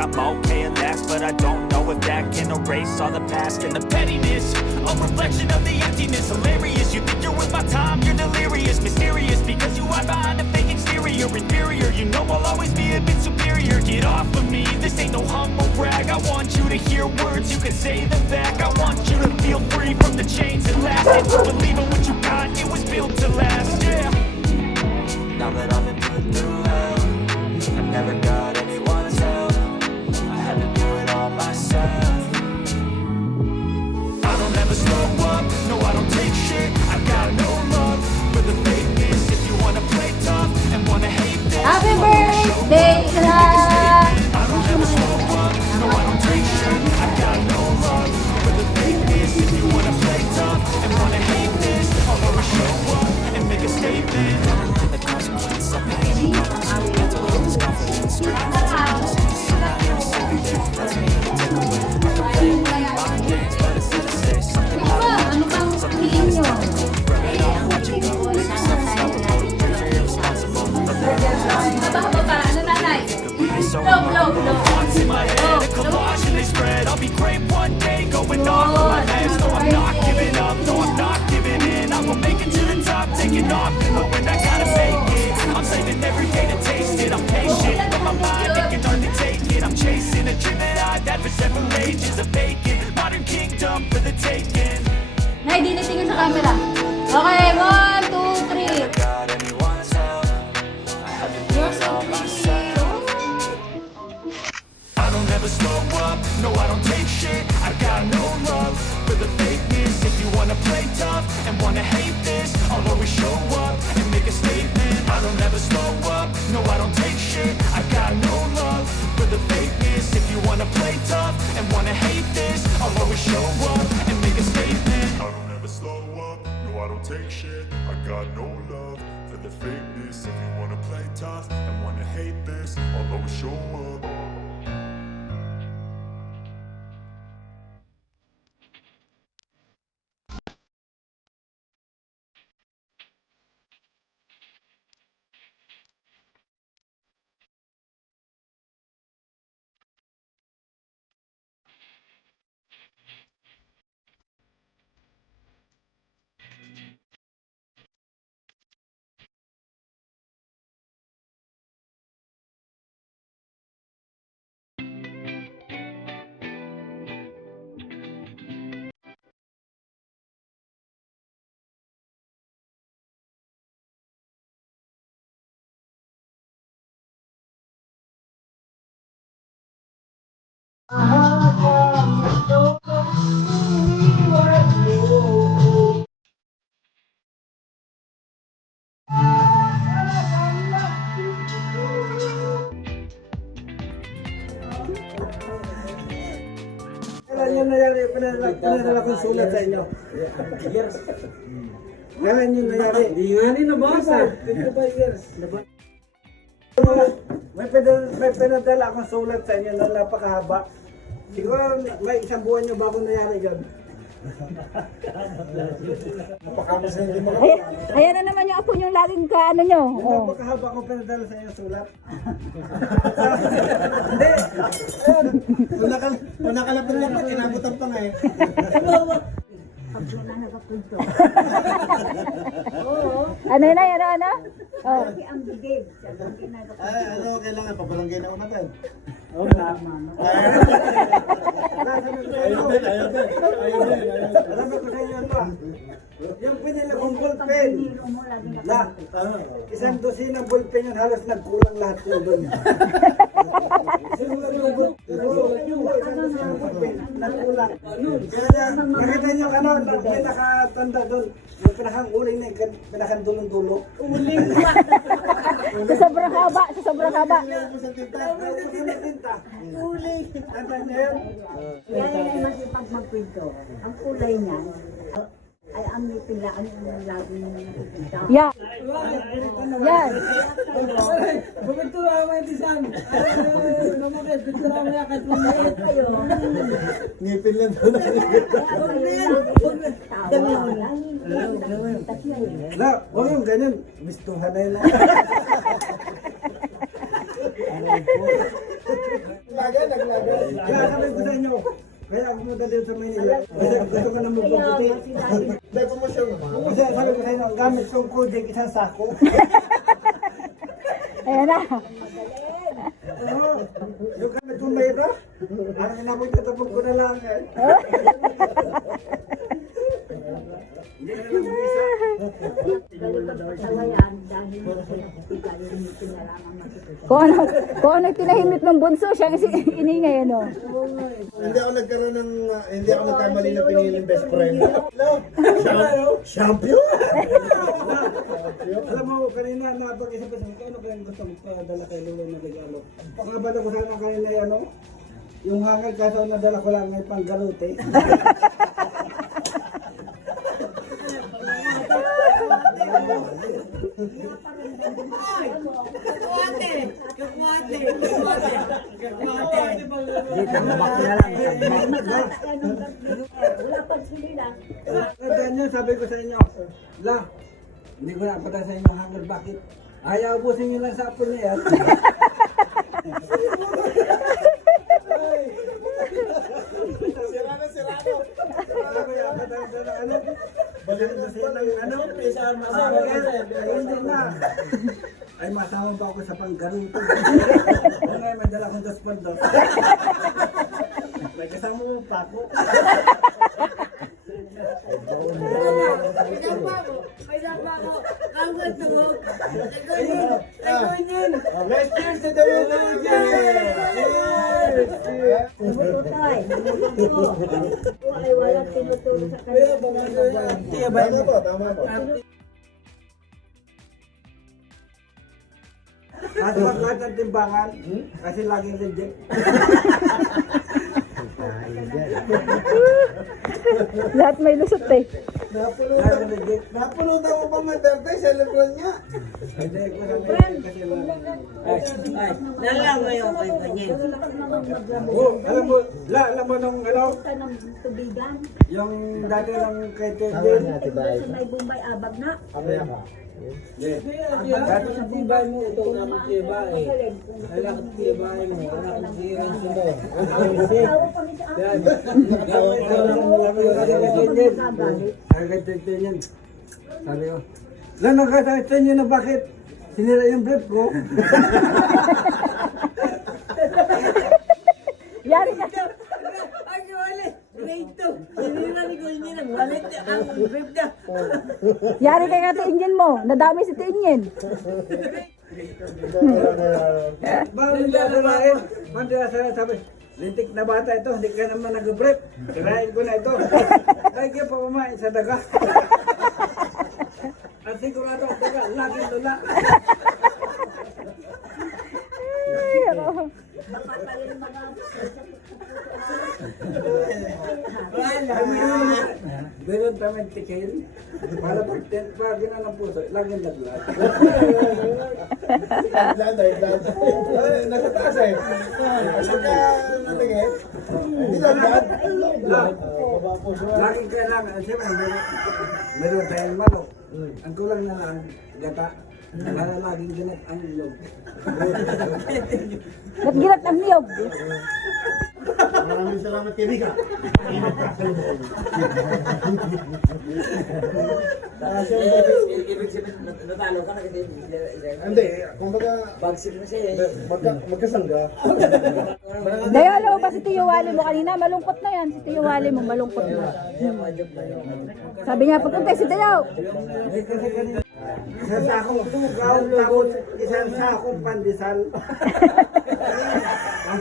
I'm okay at last, but I don't know if that can erase all the past and the pettiness. A reflection of the emptiness, hilarious. You think you're worth my time, you're delirious, mysterious, because you hide behind a fake exterior. Inferior, you know I'll always be a bit superior. Get off of me, this ain't no humble brag. I want you to hear words, you can say them back. I want you to feel free from the chains that lasted. Believe in what you got, it was built to last, yeah. Now that I've been put through hell, I never got anyone's help. I had to do it all myself. I don't ever slow up, no I don't take shit. I got no love for the fakeness. If you wanna play tough and wanna hate this, Happy birthday, Ira! I don't ever slow up, no I don't take shit. I got no love for the fakeness. If you wanna play tough and wanna hate this, I'll always show up and make a statement. The consequence of me, mental health is confidence. That's me, take away. I can play mind games, but it's not to say something Ano ba? Ano bang tingin nyo? Haba-haba pa. Ano nanay? Thoughts in my head, a collage and they spread. I'll be great one day, going off of my meds. No, I'm not giving up, no, I'm not giving in. I will make it to the top, taking off in the wind. I gotta make it. I'm saving every day to taste it. I'm patient, but my mind it can hardly take it. I'm chasing a dream that I've had for several ages. A vacant modern kingdom for the taking. Nay, di natingin sa camera. Okay, 1, 2, 3. Got anyone's help. I had to do You're it so all pretty. myself. I don't ever slow up, no I don't take shit. I got no love for the fakeness. If you wanna play tough and wanna hate this, I'll always show up and make a statement. I don't ever slow up, no I don't take shit. I got no love for the fakeness. If you wanna play tough and wanna hate this, I'll always show up and make a statement. I don't ever slow up, no I don't take shit. I got no love for the fakeness. If you wanna play tough and wanna hate this, I'll always show up. Kailan yun nangyari? Pinadala kong sulat sa inyo. Years. Kailan yun nangyari? Hindi nga rin nabasa. 25 years. May pinadala akong sulat sa inyo na napakahaba. Siguro may isang buwan nyo bago nangyari yun. Napakamas na hindi mo. Ayan na naman yung apo nyo laging kaano nyo. Oh. Napakahaba akong pinadala sa inyo sulat. Hindi. Kung nakalapin lang pa, kinabutan pa nga eh. Ano na yan? Ano? Oh. Ay, ano kailangan? Pabalangay na una tayo. Oo, tama. Alam mo ko sa inyo ba? Yung pinila kong ballpen. Isang dosinang ballpen yun, halos nagkulang lahat yun doon. Isang dosinang ballpen, nagkulang. Kaya nakita nyo ano, may nakatanda doon. Yung pinakang uling na pinakang dulong-dulo. Uling ba? Sa sobrang haba. Sa sobrang haba. Uling. Tanda niyo yun? Yan ay masipag magkwento. Ang kulay niya ay ang pilaan ng laging nakikita. Yeah. Yan. Bumintura ako yung tisan. Namukit, bintura ako yung katulad. Ngipin lang doon. Na, huwag yung ganyan. Bistuhan na yun. Kaya sabi ko sa inyo, kaya ako punta dito sa Manila. Kasi gusto ko na magpuputi. Kasi sabi ko sa inyo, ang gamit kong kuding isang sako. Ayan na. Oo. Yung gamit kong mayro, ang inapagtatapon ko na lang. Hindi na lang bisa. Sawayan dahil pinalaman makikita. Kung ano tinahimik ng bunso, siya ang iningay, ano? Hindi ako nagkaroon ng, hindi ako nagkamali na piniling best friend. Champion! Alam mo, kanina napag-isip ko sa ano kaya gusto mo padala kay Lolo na regalo. Pangabala ko sana kanina yung ano, yung hangal kaso nadala ko lang may panggarote. Wala pang sila. Ganyan sabi ko sa inyo, la, hindi ko napatay sa inyo hangal, bakit? Ayaw ubusin nyo lang sa apon niya yan. Hindi na. Ay, masama ba ako sa pangganito? O ngayon, may dala akong daspando. May kasama mo pa ako. Let's cheers to the winner! Tay, ako ay walang tinuturo sa kanya. Tama po. At magkat ang timbangan, kasi laging reject. Lahat may lusot eh. Laging reject. Napulot ako pang mag-birthday, celebrate niya. Hindi ko na reject kasi laging. Oh, alam mo, alam mo nung ano, Ka ng tubigan. yung dati ng kay Ted Sa may Bombay abag na. dati sa tibay mo, ito na ang tibay. Anak ang tibay mo, anak ang tibay mo. Tawo kami sa Ay, kay Ted yan. Sabi ko, lang nakasakit nyo na bakit sinira yung brief ko. Yari ka. Yari kay Ate Injen mo. Nadami si Tinjen. Bakit nila salahin? Bakit nila salahin? Sabi, lintik na bata ito, hindi ka naman nag-brief. Sirahin ko na ito. Ay, kaya pa kumain sa daga. At sigurado, daga, lagi lula. Ay, ako. Ganun tamang tikil. Para pag ginawa ng puso, lagi naglag. Nasa taas eh. Pagka natingin, hindi lagyan. Lagi kailangan, siyempre, meron tayong manok. Ang kulang na lang, gata. Para laging ganat ang ilog. Naggilat ang niyog. Maraming salamat kay Mika. Hindi, kumbaga magkasangga. Dahil alam mo ba si Tiyo Wali mo kanina? Malungkot na yan. Si Tiyo Wali mo, malungkot na. Sabi niya, pagkuntay si Tiyo. Isang sakong tugaw, tapos isang sakong pandesal. Ang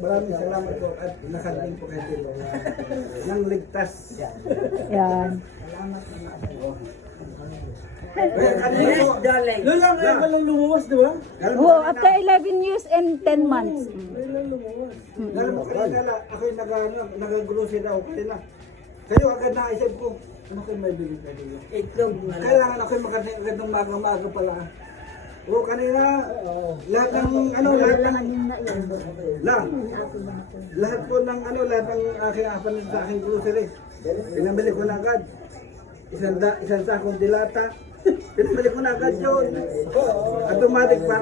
maraming salamat po at nakarating po kayo dito nang ligtas. Yan. Lulang walang lumuwas, di ba? Oo, after 11 years and 10 months. Alam mo kanina, ako'y nag-grocery ako kanina. Kayo agad naisip ko, ano kayo may bigay kayo dito? Itlog. Kailangan ako'y makarating agad ng magang-maga pala. Oo, kanina, lahat ng, lahat po ng, lahat ng aking apan sa aking grocery. Pinamili ko na agad. Isang sakong dilata, Pinabili ko na agad yun. Automatic na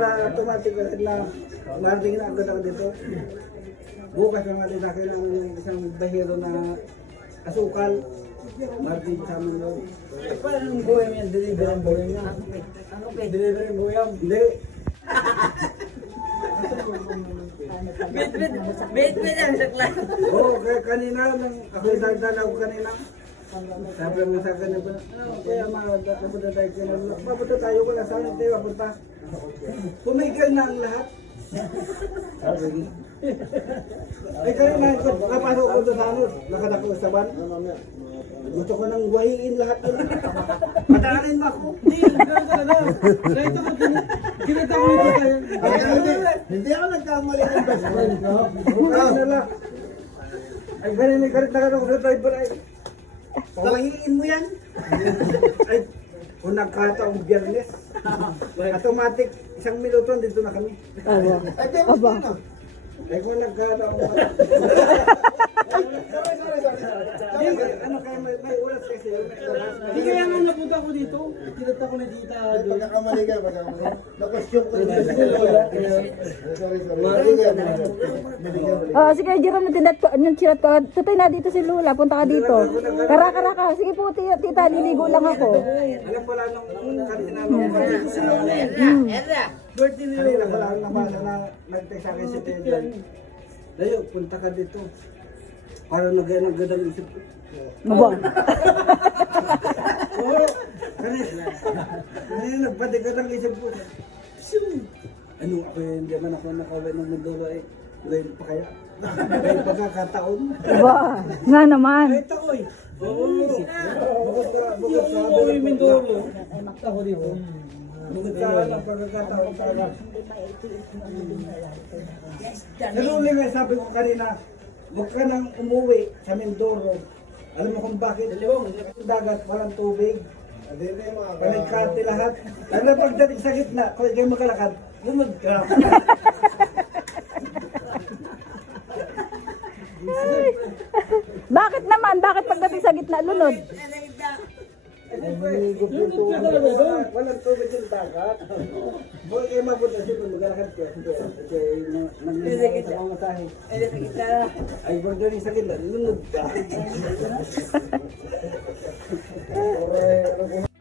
marating na agad ako dito. Bukas na natin sa akin ang isang bahiro na asukal. Marating sa amin yun. Paano ang buhay yan? Deliver ang buhay niya. Deliver ang buhay yan? Hindi. Bet ang sakla. Oo, kaya kanina, ako dagdag ako kanina. Sabi mo sa akin, kaya napunta tayo kanina. Papunta tayo, wala saan tayo papunta. Tumigil na ang lahat. Ay kanina, napasok ko doon sa ano, nakadako sa van. Gusto ko nang wahiin lahat doon. Pataanin mo ako. Kinita ko ito tayo. Hindi ako nagkamali ng best friend ko. Ay, ganun na ganun ko sa driver ay. Pawahiin mo yan. Ay, kung nagkataong biyernes, automatic, 1 minuto, dito na kami. Aba. Ay, kung nagkataong... Ano kaya may ulas kasi. Hindi kaya nga napunta ko dito. Kinata ko na dito. Pagkakamali ka, pagkakamali. Na-question ko na. Sorry. Oh, sige, Jerome, nung chinat ko. Tutay na dito si Lula, punta ka dito. Kara ka. Sige po, tita, liligo lang ako. Alam ko lang nung kanina nung birthday ni Lila, wala akong nabasa na nag-text sa akin si Teddy. Dayo, punta ka dito. Para nag-gadang isip ko. Aba. Oo, kanina nagpatigadang isip ko. Ano ako yun, hindi man ako nakawin ng Mindoro eh. Ngayon pa kaya? Ngayon pagkakataon. Aba. Nga naman. Kahit ako eh. Oo. Bukod sa Uy, Mindoro. Ako dito. Bukod sa pagkakataon talaga. Naluling nga sabi ko kanina, huwag ka nang umuwi sa Mindoro. Alam mo kung bakit? Dagat, walang tubig. Paligkati lahat. Lalo pagdating sa gitna, kung ikaw makalakad, lumod ka. Bakit naman? Bakit pagdating sa gitna, lunod? Walang tubig yung dagat. Kung ikaw mapunta siya, magalakad ka. Kasi nangyayari sa mga masahe. Ay, pagdating sa gitna, lumod ka.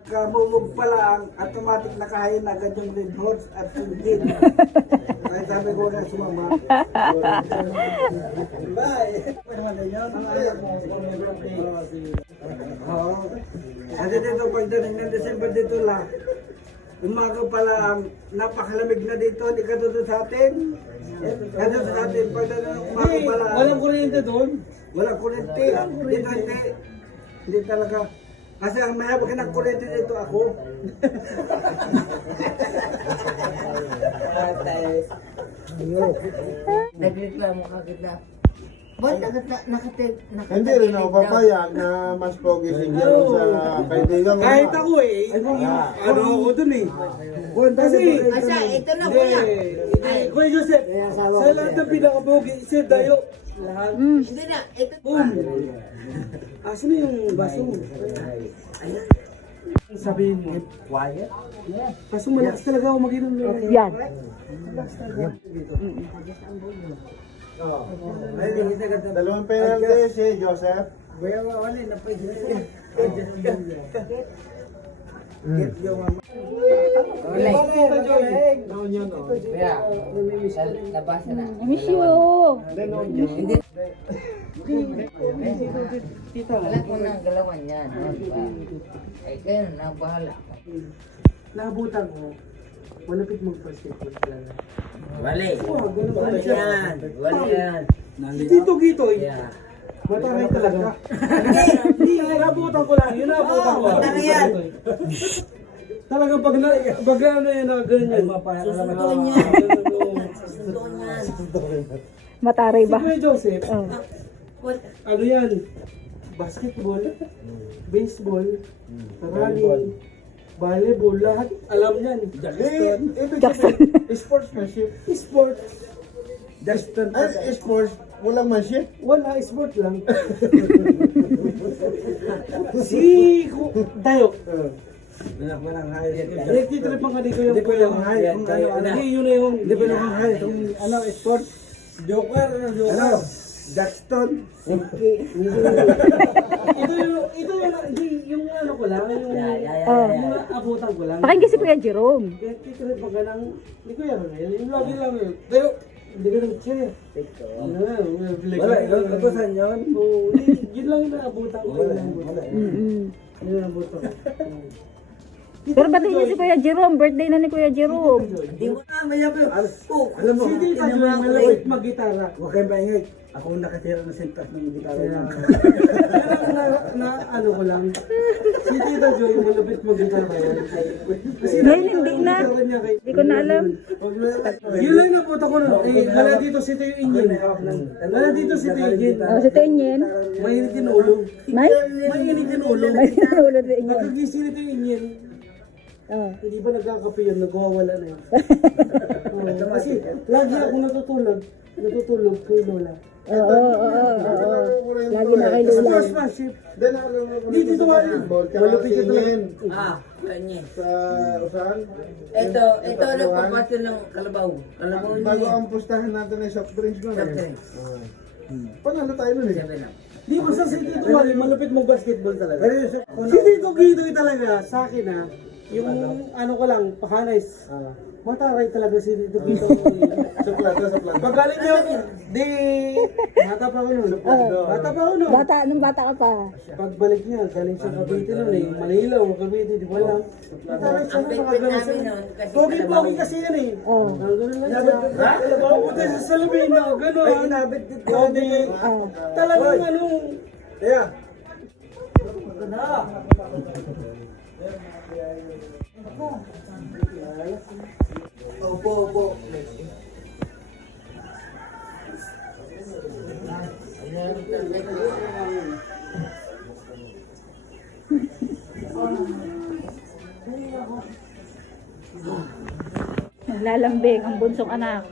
Kabubog pala ang automatic na kaya na agad yung red horse at yung gin. Ay sabi ko na sumama. Bye! Oo. Kasi dito pagdating ng December dito lang, umaga pala ang napakalamig na dito, hindi ka doon sa atin. Kasi sa atin, pagdating ng umaga pala, Walang kuryente doon. walang kuryente. Dito hindi. Hindi talaga. Kasi ang mayabag ng kuryente dito ako. Nagreklamo ka kita. Ba't nakatip? Hindi rin ako papayag na mas pogi si Jerome sa kaibigan ko. Kahit ako eh. Ano ako dun eh. Kasi, Asa, ito na kuya. Kuya Joseph, sa lahat ng pinakapogi, si Dayo. Lahat. Hindi na, ito. Boom. Asan na yung baso mo? Sabihin mo, quiet? Kaso malakas talaga ako mag-inom na. Yan. Dalawang penalty si Joseph. I miss you. Wala ko nang galawan yan. Ay, kayo na, bahala. Nakabutan ko. Malapit mag-first date ko talaga. Wali. Wali yan. Wali yan. Dito gito eh. Mataray talaga. Hindi, nabutan ko lang. Yun nabutan ko. Mataray yan. Talagang pag ano yan, ganyan. Susunod yan. Susunod yan. Mataray Si ba? Kuya Joseph, Oh. ano yan? Basketball, baseball, running, volleyball, lahat alam yan. Ibig sabihin, sportsmanship. Sport, Ay, sports, walang manship. wala, sport lang. Dayo, Walang hayop. Nagtitripan ka di ko yung Hindi ko yung hayop. Kung ano, Hindi, yun na yung... Hindi ko yung hayop. Kung ano, sport. Joker, Ano? Jackstone. yung ano ko lang, yung Oh. mga abutan ko lang. Pakinggan si Kuya Jerome. Nagtitripan ka ng... Hindi ko yan, yung lagi lang yun. Pero, hindi ka nag-share. Wala, utusan yun. Yun lang yung naabutan ko. Yun yung naabutan ko. Pero batiin niyo si Kuya Jerome. Birthday na ni Kuya Jerome. Alam mo, Si Tita Joy, malait mag-gitara. huwag kayong maingay. Ako ang nakatira ng sintas ng gitara lang. na ano ko lang. Si Tita Joy, malapit mag-gitara yan. Kasi Ngayon hindi na. gitara niya kay... Hindi ko na alam. Yun lang yung nabuta ko nun. Lala dito si Teo Inyen. Lala dito si Teo Inyen. Oh, si Tenyen. Mainit yung ulo. May? Mainit yung ulo. May ulo din yun. Nakagising ni Teo Inyen. Oh. Hindi ba nagkakape yun? Nagwawala na yun. Kasi lagi ako natutulog kay Lola. Oo. Lagi na kay Lola. Sportsmanship. Then, alam mo, Dito nga yun. Malupit Malupit ito lang. Kanya. Sa usahan. Ito lang pagpasyon ng kalabaw. Kalabaw Bago niya. ang pustahan natin ay soft drinks nun. Soft drinks. Panalo tayo nun eh. Di ba sa si Tito Wally, malupit mag-basketball talaga. Pero yung kung Si Tito Guido talaga, sa akin yung ano ko lang, pahanis. Mataray talaga si Tito Guido. Sa plato. Pag galing niya, di, bata pa ako nun. Bata pa ako nun. Nung bata ka pa. Pagbalik niya, galing sa Cavite nun eh. Manila o Cavite, di ko alam. Mataray siya Ang na pipit makagaling namin siya. nun, kasi Pogi-pogi kasi yan eh. Oh. Ganun lang siya. Papunta sa salamin na, ay gano'n. inabit dito. Pogi. Talagang ano, Kaya, Opo. Naglalambing ang bunsong anak.